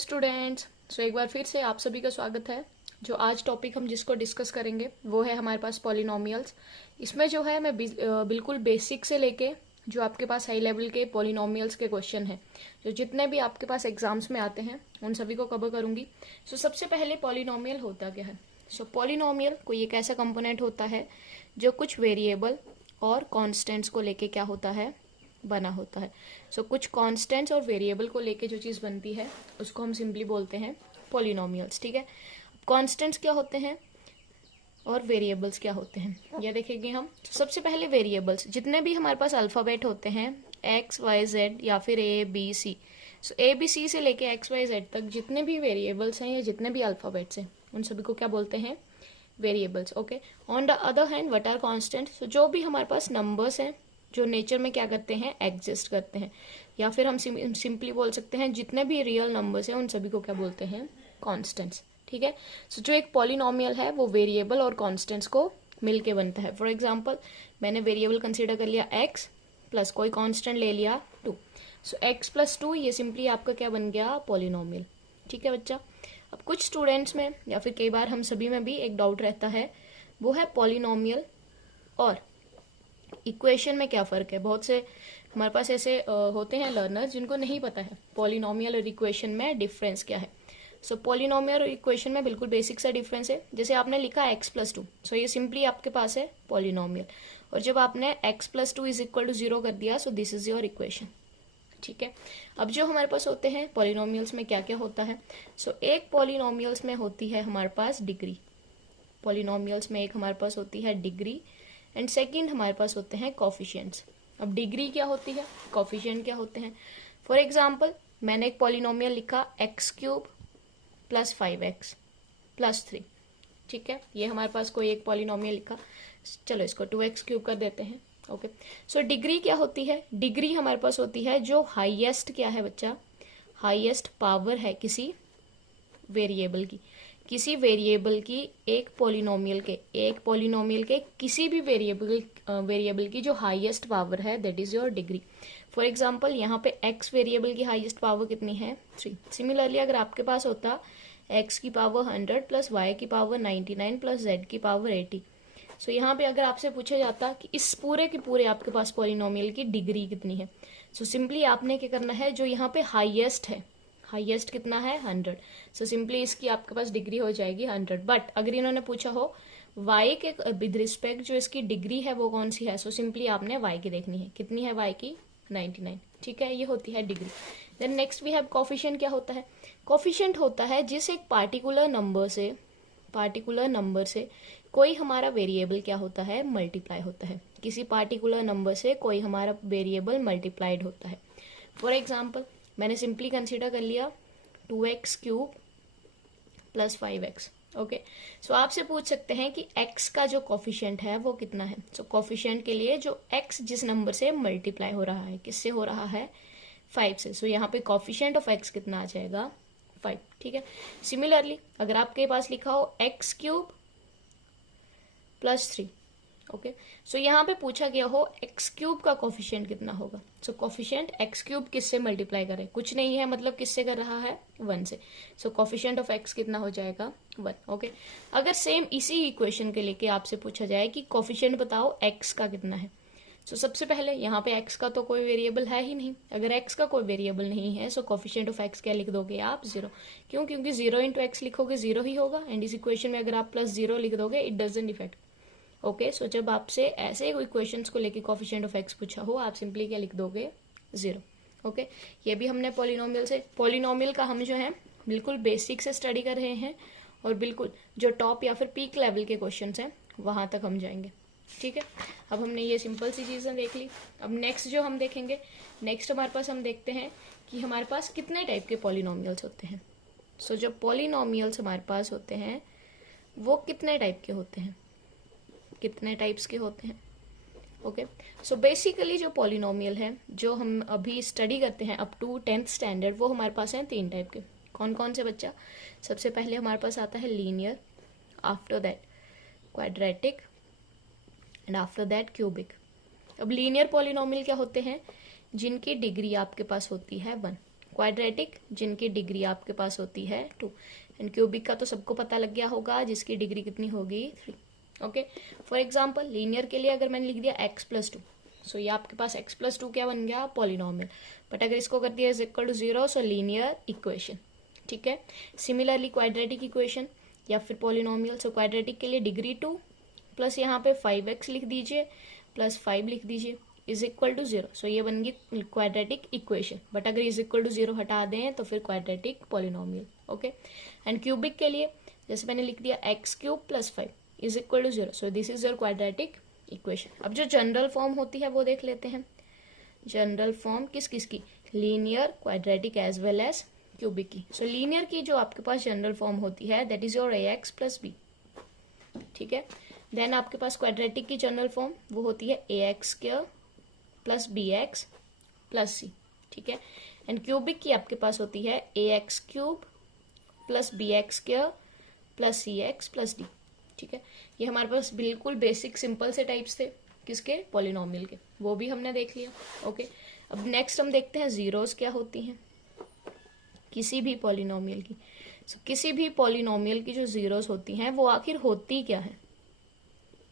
Students, सो एक बार फिर से आप सभी का स्वागत है। जो आज टॉपिक हम जिसको डिस्कस करेंगे वो है हमारे पास पॉलिनोमियल्स। इसमें जो है मैं बिल्कुल बेसिक से लेके जो आपके पास हाई लेवल के पॉलिनोमियल्स के क्वेश्चन हैं, जो जितने भी आपके पास एग्जाम्स में आते हैं उन सभी को कवर करूंगी। सो सबसे पहले पॉलिनोमियल होता क्या है। सो पॉलिनोमियल कोई एक ऐसा कंपोनेंट होता है जो कुछ वेरिएबल और कॉन्स्टेंट्स को लेके क्या होता है, बना होता है। सो कुछ कांस्टेंट्स और वेरिएबल को लेके जो चीज़ बनती है उसको हम सिंपली बोलते हैं पॉलिनोमियल्स। ठीक है, कांस्टेंट्स क्या होते हैं और वेरिएबल्स क्या होते हैं यह देखेंगे हम। तो सबसे पहले वेरिएबल्स, जितने भी हमारे पास अल्फ़ाबेट होते हैं एक्स वाई जेड या फिर A B C, so A B C से लेके एक्स वाई जेड तक जितने भी वेरिएबल्स हैं या जितने भी अल्फ़ाबेट्स हैं उन सभी को क्या बोलते हैं, variables. Okay, on the other hand what are constants, तो जो भी हमारे पास नंबर्स हैं जो नेचर में क्या करते हैं, एग्जिस्ट करते हैं, या फिर हम सिंपली बोल सकते हैं जितने भी रियल नंबर्स हैं उन सभी को क्या बोलते हैं, कांस्टेंट्स। ठीक है, सो जो एक पॉलिनोमियल है वो वेरिएबल और कांस्टेंट्स को मिलके बनता है। फॉर एग्जांपल मैंने वेरिएबल कंसीडर कर लिया x प्लस कोई कांस्टेंट ले लिया 2, सो x प्लस 2 ये सिंपली आपका क्या बन गया, पॉलिनोमियल। ठीक है बच्चा, अब कुछ स्टूडेंट्स में या फिर कई बार हम सभी में भी एक डाउट रहता है, वो है पॉलिनोमियल और इक्वेशन में क्या फ़र्क है। बहुत से हमारे पास ऐसे होते हैं लर्नर्स जिनको नहीं पता है पॉलिनोमियल और इक्वेशन में डिफरेंस क्या है। सो पॉलिनोमियल और इक्वेशन में बिल्कुल बेसिक सा डिफरेंस है। जैसे आपने लिखा x प्लस 2, सो ये सिंपली आपके पास है पॉलिनोमियल, और जब आपने x plus 2 is equal to 0 कर दिया, so this is your equation. ठीक है, अब जो हमारे पास होते हैं पॉलिनोमियल्स में क्या क्या होता है। सो एक पॉलिनोमियल्स में होती है हमारे पास डिग्री, पॉलिनोमियल्स में एक हमारे पास होती है डिग्री, एंड सेकंड हमारे पास होते हैं कॉफिशिएंट्स। अब डिग्री क्या होती है, कॉफिशिएंट क्या होते हैं। फॉर एग्जांपल मैंने एक पॉलिनोमियल लिखा x cube plus 5x plus 3। ठीक है, ये हमारे पास कोई एक पॉलिनोमियल लिखा, चलो इसको 2x क्यूब कर देते हैं। ओके, सो डिग्री क्या होती है, डिग्री हमारे पास होती है जो हाईएस्ट क्या है बच्चा, हाईएस्ट पावर है किसी वेरिएबल की, किसी वेरिएबल की एक पॉलिनोमियल के किसी भी वेरिएबल की जो हाईएस्ट पावर है, that is your degree. For example यहाँ पे x वेरिएबल की हाईएस्ट पावर कितनी है, 3। सिमिलरली अगर आपके पास होता x की पावर 100 प्लस y की पावर 99 प्लस z की पावर 80, सो यहाँ पे अगर आपसे पूछा जाता कि इस पूरे के पूरे आपके पास पॉलिनोमियल की डिग्री कितनी है, सो सिंपली आपने क्या करना है, जो यहाँ पे हाईएस्ट है, हाईएस्ट कितना है 100, सो सिंपली इसकी आपके पास डिग्री हो जाएगी 100। बट अगर इन्होंने पूछा हो y के विद रिस्पेक्ट जो इसकी डिग्री है वो कौन सी है, सो सिंपली आपने y की देखनी है, कितनी है y की 99। ठीक है, ये होती है degree. Then next we have coefficient. क्या होता है, कोफिशिएंट होता है जिस एक पार्टिकुलर नंबर से कोई हमारा वेरिएबल क्या होता है, मल्टीप्लाई होता है, किसी पार्टिकुलर नंबर से कोई हमारा वेरिएबल मल्टीप्लाइड होता है। फॉर एग्जाम्पल मैंने सिंपली कंसीडर कर लिया 2x cube plus 5x। Okay, सो आपसे पूछ सकते हैं कि x का जो कोफिशिएंट है वो कितना है। सो कोफिशिएंट के लिए जो x जिस नंबर से मल्टीप्लाई हो रहा है, किससे हो रहा है, 5 से, सो यहाँ पे कोफिशिएंट ऑफ x कितना आ जाएगा, 5। ठीक है, सिमिलरली अगर आपके पास लिखा हो x क्यूब प्लस 3, ओके, सो यहाँ पे पूछा गया हो एक्स क्यूब का कोफिशिएंट कितना होगा। सो कोफिशिएंट एक्स क्यूब किससे मल्टीप्लाई करे, कुछ नहीं है, मतलब किससे कर रहा है, 1 से, सो कोफिशिएंट ऑफ एक्स कितना हो जाएगा, 1। ओके, अगर सेम इसी इक्वेशन के लेके आपसे पूछा जाए कि कोफिशिएंट बताओ एक्स का कितना है, सो सबसे पहले यहाँ पे एक्स का तो कोई वेरिएबल है ही नहीं। अगर एक्स का कोई वेरिएबल नहीं है, सो कोफिशिएंट ऑफ एक्स क्या लिख दोगे आप, 0। क्यों, क्योंकि 0 इंटू एक्स लिखोगे 0 ही होगा, एंड इस इक्वेशन में अगर आप प्लस 0 लिख दोगे इट डजंट इफेक्ट। ओके, सो जब आपसे ऐसे कोई क्वेश्चंस को लेके कोफिशिएंट ऑफ एक्स पूछा हो, आप सिंपली क्या लिख दोगे, 0। ओके, ये भी हमने पॉलिनोमियल का हम जो है बिल्कुल बेसिक से स्टडी कर रहे हैं, और बिल्कुल जो टॉप या फिर पीक लेवल के क्वेश्चंस हैं वहां तक हम जाएंगे। ठीक है, अब हमने ये सिंपल सी चीजें देख ली। अब नेक्स्ट जो हम देखेंगे, नेक्स्ट हमारे पास हम देखते हैं कि हमारे पास कितने टाइप के पॉलिनोमियल्स होते हैं। सो जो पॉलिनोमियल्स हमारे पास होते हैं वो कितने टाइप के होते हैं, कितने टाइप्स के होते हैं। ओके, सो बेसिकली जो पॉलिनोमियल है जो हम अभी स्टडी करते हैं अप टू 10th स्टैंडर्ड, वो हमारे पास हैं 3 टाइप के। कौन कौन से बच्चा, सबसे पहले हमारे पास आता है linear, after that quadratic, and after that cubic. अब लीनियर पॉलिनोमियल क्या होते हैं, जिनकी डिग्री आपके पास होती है 1। क्वाड्रेटिक जिनकी डिग्री आपके पास होती है 2, एंड क्यूबिक का तो सबको पता लग गया होगा जिसकी डिग्री कितनी होगी 3। ओके, फॉर एग्जाम्पल लीनियर के लिए अगर मैंने लिख दिया x+2, सो ये आपके पास x+2 क्या बन गया, पॉलिनोमियल। बट अगर इसको कर दिया is equal to 0, so linear equation. ठीक है, सिमिलरली क्वाड्रेटिक इक्वेशन या फिर पॉलिनोमियल, सो क्वाड्रेटिक के लिए डिग्री 2 प्लस यहाँ पे 5x लिख दीजिए प्लस 5 लिख दीजिए इज इक्वल टू 0, सो ये बन गई क्वाड्रेटिक इक्वेशन। बट अगर इज इक्वल टू 0 हटा दें तो फिर quadratic polynomial. Okay, and cubic के लिए जैसे मैंने लिख दिया x³ + 5 is equal to 0, so this is your quadratic equation. अब जो जनरल फॉर्म होती है वो देख लेते हैं। जनरल फॉर्म किस किस की, linear, quadratic as well as cubic की। सो लीनियर की जो आपके पास जनरल फॉर्म होती है that is your ax + b। ठीक है, देन आपके पास क्वाड्रेटिक की जनरल फॉर्म वो होती है ax² + bx + c। ठीक है, एंड क्यूबिक की आपके पास होती है ax³ + bx² + cx + d। ठीक है, ये हमारे पास बिल्कुल बेसिक सिंपल से टाइप्स थे किसके, पॉलिनोमियल के, वो भी हमने देख लिया। ओके, अब नेक्स्ट हम देखते हैं जीरोस क्या होती हैं किसी भी पॉलिनोमियल की। किसी भी पॉलिनोमियल की जो जीरोस होती हैं वो आखिर होती क्या है।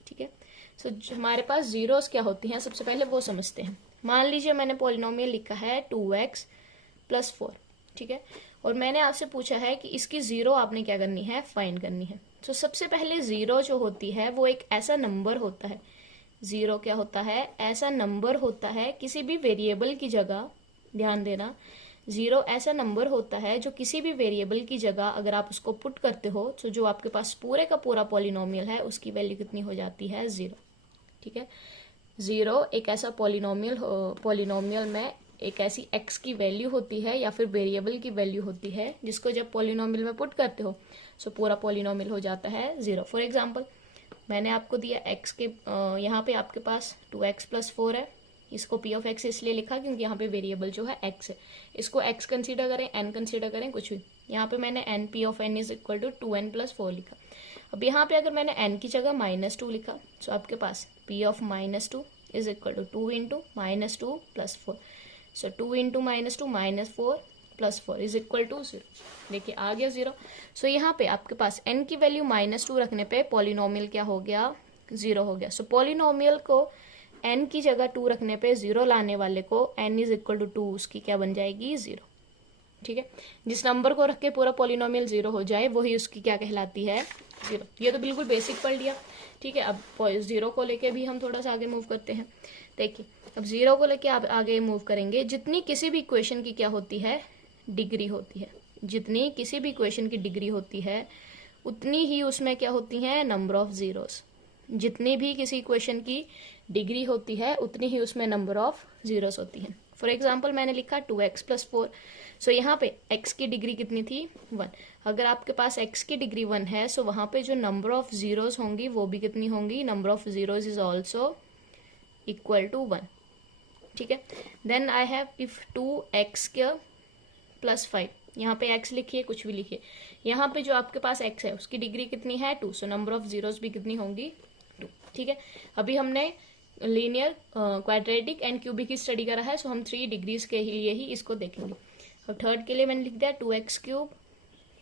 ठीक है, सो हमारे पास जीरोस क्या होती हैं सबसे पहले वो समझते हैं। मान लीजिए मैंने पॉलिनोमियल लिखा है 2x + 4। ठीक है, और मैंने आपसे पूछा है कि इसकी जीरो आपने क्या करनी है, फाइंड करनी है। तो सबसे पहले जीरो जो होती है वो एक ऐसा नंबर होता है, जीरो क्या होता है, ऐसा नंबर होता है किसी भी वेरिएबल की जगह, ध्यान देना, जीरो ऐसा नंबर होता है जो किसी भी वेरिएबल की जगह अगर आप उसको पुट करते हो तो जो आपके पास पूरे का पूरा पॉलिनोमियल है उसकी वैल्यू कितनी हो जाती है, 0। ठीक है, जीरो एक ऐसा पॉलिनोमियल में एक ऐसी x की वैल्यू होती है या फिर वेरिएबल की वैल्यू होती है जिसको जब पॉलिनोमियल में पुट करते हो सो पूरा पॉलिनोमियल हो जाता है 0। फॉर एग्जांपल मैंने आपको दिया x के यहाँ पे आपके पास 2x + 4 है, इसको p ऑफ x इसलिए लिखा क्योंकि यहाँ पे वेरिएबल जो है x है। इसको x कंसीडर करें, n कंसीडर करें, कुछ भी, यहाँ पे मैंने p of n is equal to 2n + 4 लिखा। अब यहाँ पे अगर मैंने n की जगह -2 लिखा तो आपके पास p of -2 is equal to 2 × -2 + 4, so 2 × -2 -4 + 4 is equal to 0। देखिए आ गया 0। सो यहाँ पे आपके पास n की वैल्यू -2 रखने पे पॉलिनोमियल क्या हो गया, 0 हो गया। सो पॉलिनोमियल को n की जगह 2 रखने पे 0 लाने वाले को n इज इक्वल टू 2 उसकी क्या बन जाएगी, 0। ठीक है, जिस नंबर को रख के पूरा पॉलिनोमियल 0 हो जाए वही उसकी क्या कहलाती है, 0। ये तो बिल्कुल बेसिक पढ़ लिया। ठीक है, अब 0 को लेके भी हम थोड़ा सा आगे मूव करते हैं। देखिए अब 0 को लेके आप आगे मूव करेंगे, जितनी किसी भी इक्वेशन की क्या होती है, डिग्री होती है। जितनी किसी भी इक्वेशन की डिग्री होती है उतनी ही उसमें क्या होती है, नंबर ऑफ जीरोस। जितनी भी किसी इक्वेशन की डिग्री होती है उतनी ही उसमें नंबर ऑफ जीरोस होती है। फॉर एग्जाम्पल मैंने लिखा 2x + 4, सो यहाँ पे x की डिग्री कितनी थी, 1। अगर आपके पास x की डिग्री 1 है सो वहां पे जो नंबर ऑफ जीरोस होंगी वो भी कितनी होंगी, number of zeros is also equal to 1। ठीक है, then I have if 2x² + 5, यहाँ पे x लिखिए, कुछ भी लिखिए, यहाँ पे जो आपके पास x है उसकी डिग्री कितनी है, 2, सो नंबर ऑफ जीरोस भी कितनी होंगी, 2। ठीक है, अभी हमने लीनियर, क्वाड्रेटिक एंड क्यूबिक की स्टडी करा है, सो हम 3 डिग्रीज के लिए ही इसको देखेंगे। अब थर्ड के लिए मैंने लिख दिया 2x³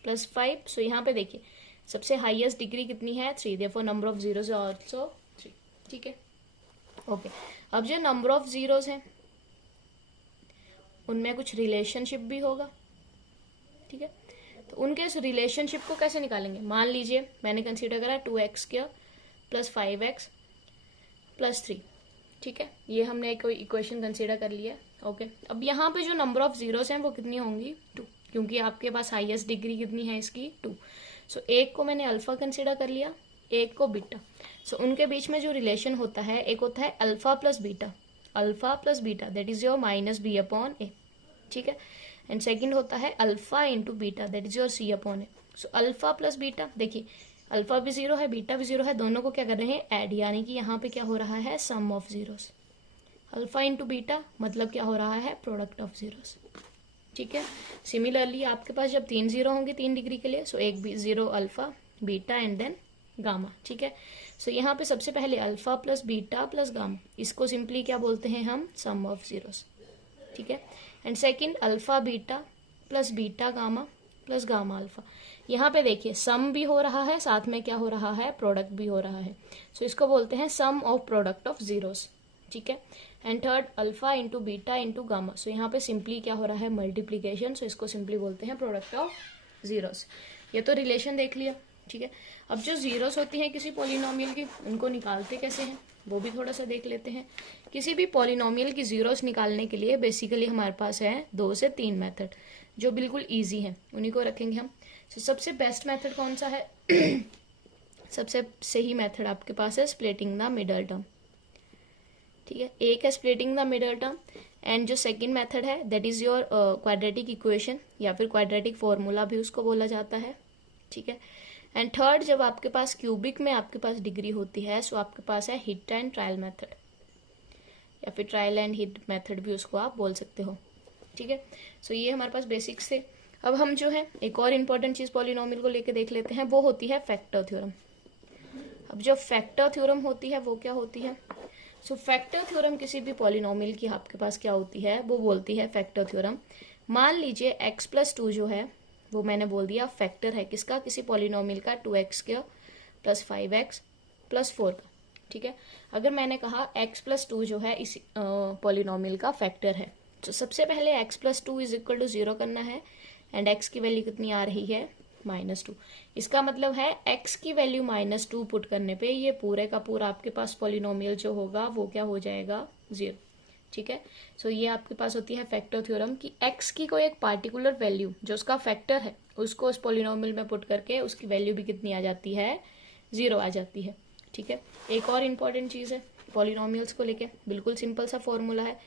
+ 5, सो यहाँ पे देखिए सबसे हाईएस्ट डिग्री कितनी है, 3, therefore number of zeros also 3। ठीक है, ओके, अब जो नंबर ऑफ जीरोस हैं उनमें कुछ रिलेशनशिप भी होगा। ठीक है, तो उनके इस रिलेशनशिप को कैसे निकालेंगे। मान लीजिए मैंने कंसीडर करा 2x² + 5x + 3। ठीक है, ये हमने एक इक्वेशन कंसीडर कर लिया। ओके, अब यहाँ पे जो नंबर ऑफ जीरोस हैं वो कितनी होंगी, 2, क्योंकि आपके पास हाईएस्ट डिग्री कितनी है इसकी, 2। सो एक को मैंने अल्फा कंसीडर कर लिया, एक को बीटा। सो उनके बीच में जो रिलेशन होता है, एक होता है alpha + beta, alpha + beta that is your -b/a। ठीक है, एंड सेकंड होता है alpha × beta that is your c/a। So alpha + beta, देखिए अल्फा भी 0 है, बीटा भी 0 है, दोनों को क्या कर रहे हैं, ऐड, यानी कि यहाँ पे क्या हो रहा है, सम ऑफ जीरोस। अल्फा × बीटा मतलब क्या हो रहा है, प्रोडक्ट ऑफ जीरोस। ठीक है, सिमिलरली आपके पास जब 3 0 होंगे 3 डिग्री के लिए, सो एक 0 alpha, beta and then gamma. ठीक है, सो यहाँ पे सबसे पहले अल्फा + बीटा + गामा, इसको सिंपली क्या बोलते हैं हम, सम ऑफ जीरोस। ठीक है, and second alpha beta plus beta gamma plus gamma alpha. यहाँ पे देखिए सम भी हो रहा है, साथ में क्या हो रहा है, प्रोडक्ट भी हो रहा है। सो इसको बोलते हैं sum of product of zeros, ठीक है। And third alpha into beta into gamma. So यहाँ पे सिंपली क्या हो रहा है, मल्टीप्लीकेशन। सो इसको सिंपली बोलते हैं प्रोडक्ट ऑफ जीरोस। ये तो रिलेशन देख लिया, ठीक है। अब जो जीरोस होती हैं किसी पॉलिनोमियल की, उनको निकालते कैसे हैं वो भी थोड़ा सा देख लेते हैं। किसी भी पॉलिनोमियल की जीरोस निकालने के लिए बेसिकली हमारे पास है 2 से 3 मेथड जो बिल्कुल इजी हैं, उन्हीं को रखेंगे हम। तो सबसे बेस्ट मेथड कौन सा है सबसे सही मेथड आपके पास है स्प्लिटिंग द मिडल टर्म, ठीक है। एक है splitting the middle term and जो सेकंड मेथड है that is your quadratic equation या फिर क्वाड्रेटिक फॉर्मूला भी उसको बोला जाता है, ठीक है। एंड थर्ड जब आपके पास क्यूबिक में आपके पास डिग्री होती है सो आपके पास है हिट एंड ट्रायल मेथड या फिर ट्रायल एंड हिट मेथड भी उसको आप बोल सकते हो, ठीक है। सो ये हमारे पास बेसिक्स थे। अब हम जो है एक और इम्पोर्टेंट चीज पॉलिनोमियल को लेके देख लेते हैं, वो होती है फैक्टर थ्योरम। अब जो फैक्टर थ्योरम होती है वो क्या होती है, सो फैक्टर थ्योरम किसी भी पॉलिनोमियल की आपके पास क्या होती है, वो बोलती है फैक्टर थ्योरम। मान लीजिए x+2 जो है वो मैंने बोल दिया फैक्टर है किसका, किसी पॉलिनोमियल का 2x का प्लस 5x प्लस 4 का, ठीक है। अगर मैंने कहा x+2 जो है इस पॉलिनोमियल का फैक्टर है, तो सबसे पहले x+2 इज इक्वल टू 0 करना है एंड x की वैल्यू कितनी आ रही है, -2। इसका मतलब है x की वैल्यू -2 पुट करने पे ये पूरे का पूरा आपके पास पॉलिनोमियल जो होगा वो क्या हो जाएगा, 0, ठीक है। सो ये आपके पास होती है फैक्टर थ्योरम कि x की कोई एक पार्टिकुलर वैल्यू जो उसका फैक्टर है उसको उस पॉलिनोमियल में पुट करके उसकी वैल्यू भी कितनी आ जाती है, 0 आ जाती है, ठीक है। एक और इम्पॉर्टेंट चीज है पॉलिनोमियल्स को लेके, बिल्कुल सिंपल सा फॉर्मूला है,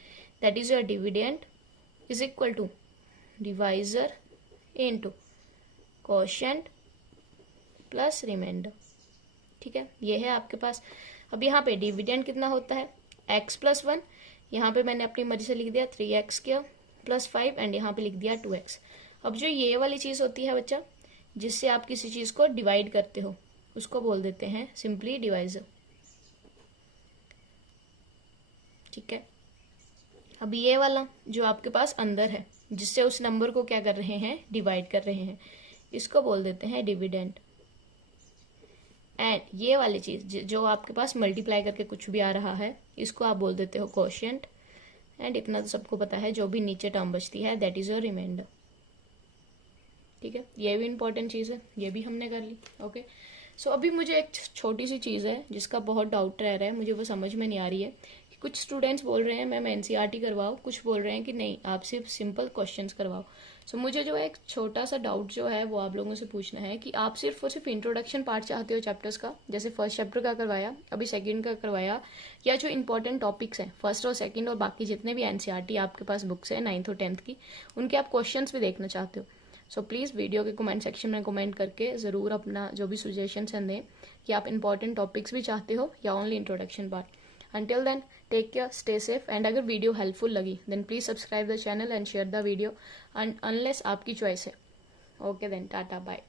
that is your dividend is equal to divisor into quotient plus remainder, ठीक है। ये है आपके पास। अब यहाँ पे डिविडेंड कितना होता है, x+1, यहाँ पे मैंने अपनी मर्जी से लिख दिया 3x² प्लस 5 एंड यहाँ पे लिख दिया 2x। अब जो ये वाली चीज होती है बच्चा जिससे आप किसी चीज को डिवाइड करते हो उसको बोल देते हैं सिंपली डिवाइजर, ठीक है। अब ये वाला जो आपके पास अंदर है जिससे उस नंबर को क्या कर रहे हैं, डिवाइड कर रहे हैं, इसको बोल देते हैं डिविडेंड। एंड ये वाली चीज जो आपके पास मल्टीप्लाई करके कुछ भी आ रहा है इसको आप बोल देते हो कोशिएंट। एंड इतना तो सबको पता है जो भी नीचे टर्म बचती है दैट इज योर रिमाइंडर, ठीक है। ये भी इंपॉर्टेंट चीज है, ये भी हमने कर ली, ओके। सो अभी मुझे एक छोटी सी चीज है जिसका बहुत डाउट रह रहा है, मुझे वो समझ में नहीं आ रही है। कुछ स्टूडेंट्स बोल रहे हैं मैम एनसीईआरटी करवाओ, कुछ बोल रहे हैं कि नहीं आप सिर्फ सिंपल क्वेश्चंस करवाओ। सो मुझे जो एक छोटा सा डाउट जो है वो आप लोगों से पूछना है कि आप सिर्फ और सिर्फ इंट्रोडक्शन पार्ट चाहते हो चैप्टर्स का, जैसे फर्स्ट चैप्टर का करवाया, अभी सेकंड का करवाया, या जो इंपॉर्टेंट टॉपिक्स हैं फर्स्ट और सेकंड और बाकी जितने भी एनसीईआरटी आपके पास बुक्स है 9th और 10th की, उनके आप क्वेश्चन भी देखना चाहते हो। सो प्लीज़ वीडियो के कमेंट सेक्शन में कमेंट करके ज़रूर अपना जो भी सजेशंस हैं दें कि आप इंपॉर्टेंट टॉपिक्स भी चाहते हो या only introduction part. Until then, take care, stay safe, and अगर वीडियो हेल्पफुल लगी then please subscribe the channel and share the video, and unless आपकी चॉइस है। Okay then, tata bye.